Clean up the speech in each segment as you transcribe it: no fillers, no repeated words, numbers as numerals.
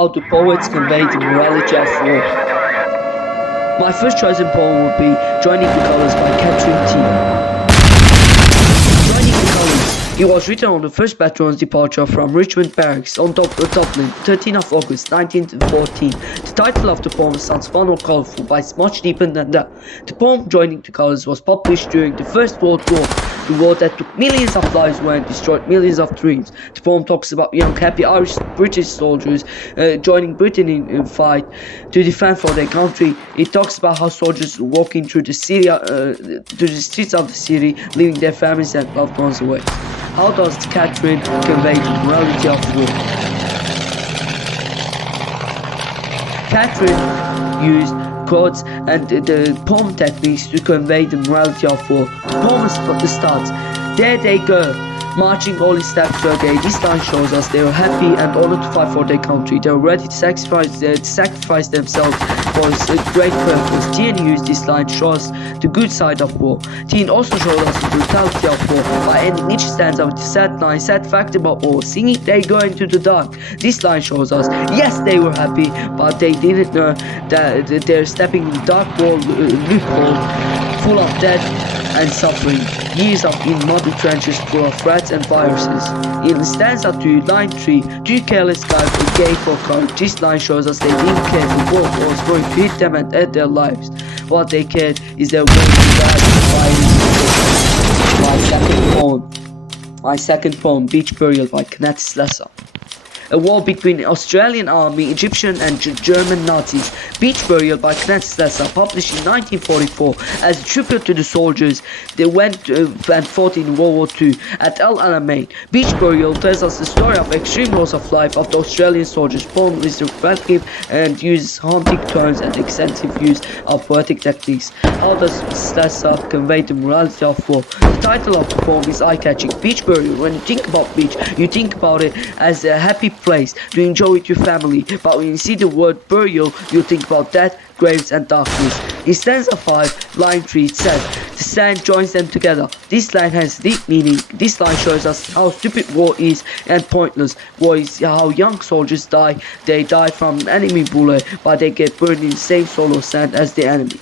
how the poets convey the morality of war. My first chosen poem would be Joining the Colors by Catherine T. Joining the Colors. It was written on the first battalions departure from Richmond Barracks on Dublin, 13th of August 1914. The title of the poem sounds fun or colourful, but it's much deeper than that. The poem Joining the Colors was published during the First World War, the war that took millions of lives and destroyed millions of dreams. The poem talks about young, happy Irish British soldiers joining Britain in fight to defend for their country. It talks about how soldiers walking through the city, to the streets of the city, leaving their families and loved ones away. How does Catherine convey the morality of war? Catherine used quotes and the poem techniques to convey the morality of war. The poem starts, "There they go, marching all in step to a day." This line shows us they were happy and honored to fight for their country. They were ready to sacrifice themselves for a great purpose. Tien used this line to show us the good side of war. Tien also showed us the brutality of war by ending each stanza with the sad fact about war, singing "They go into the dark." This line shows us, yes, they were happy, but they didn't know that they're stepping in the dark wall loophole full of death and suffering, years in muddy trenches full of rats and viruses. In stanza 2, line 3, two careless guys were gay for courage. This line shows us they didn't care for what was going to hit them and end their lives. What they cared is they were going to die by My second poem, Beach Burial by Kenneth Slessor. A war between the Australian Army, Egyptian and German Nazis. Beach Burial by Kenneth Slessor, published in 1944 as a tribute to the soldiers they went and fought in World War II at El Alamein. Beach Burial tells us the story of extreme loss of life of the Australian soldiers. Poem is reflective and uses haunting tones and extensive use of poetic techniques. How does Slessor convey the morality of war? The title of the poem is eye-catching. Beach Burial. When you think about beach, you think about it as a happy place to enjoy with your family, but when you see the word burial, you think about death, graves and darkness. In stanza 5, line 3, it says, "The sand joins them together." This line has deep meaning. This line shows us how stupid war is and pointless. War is how young soldiers die. They die from an enemy bullet, but they get burned in the same soil of sand as the enemy.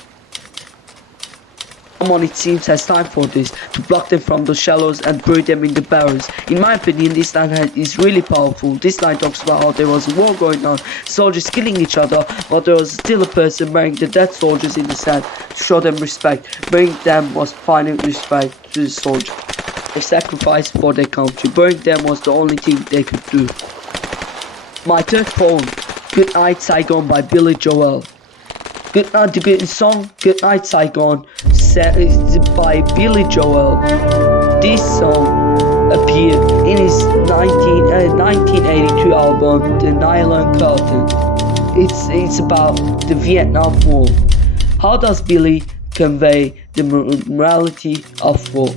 Someone, it seems, has time for this, to block them from the shallows and bury them in the barrels. In my opinion, this line is really powerful. This line talks about how there was a war going on, soldiers killing each other, but there was still a person burying the dead soldiers in the sand to show them respect. Burying them was finding respect to the soldier. They sacrificed for their country. Burying them was the only thing they could do. My third poem, Good Night Saigon by Billy Joel. The good song Good Night Saigon by Billy Joel. This song appeared in his 1982 album The Nylon Curtain. It's about the Vietnam War. How does Billy convey the morality of war?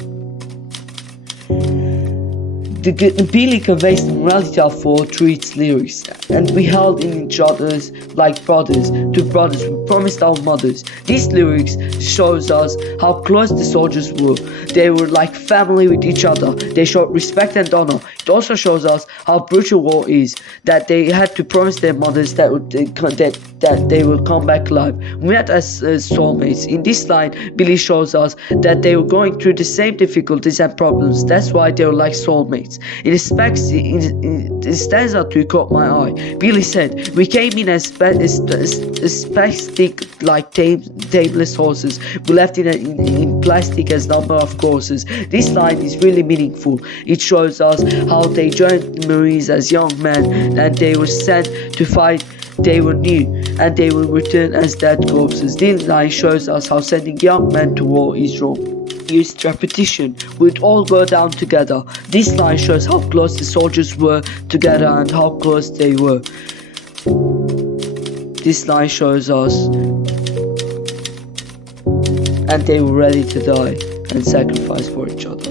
Billy conveys the morality of war through its lyrics, and we held in each other's like brothers. To brothers we promised our mothers. These lyrics shows us how close the soldiers were. They were like family with each other. They showed respect and honor. It also shows us how brutal war is, that they had to promise their mothers that they will come back alive. We met as soulmates. In this line, Billy shows us that they were going through the same difficulties and problems. That's why they were like soulmates. In stanza 2 caught my eye. Billy said, "We came in as spastic like tameless horses. We left in plastic as number of courses." This line is really meaningful. It shows us how they joined the Marines as young men and they were sent to fight. They were new and they will return as dead corpses. This line shows us how sending young men to war is wrong. Used repetition, we'd all go down together. This line shows how close the soldiers were together and how close they were. This line shows us, and they were ready to die and sacrifice for each other.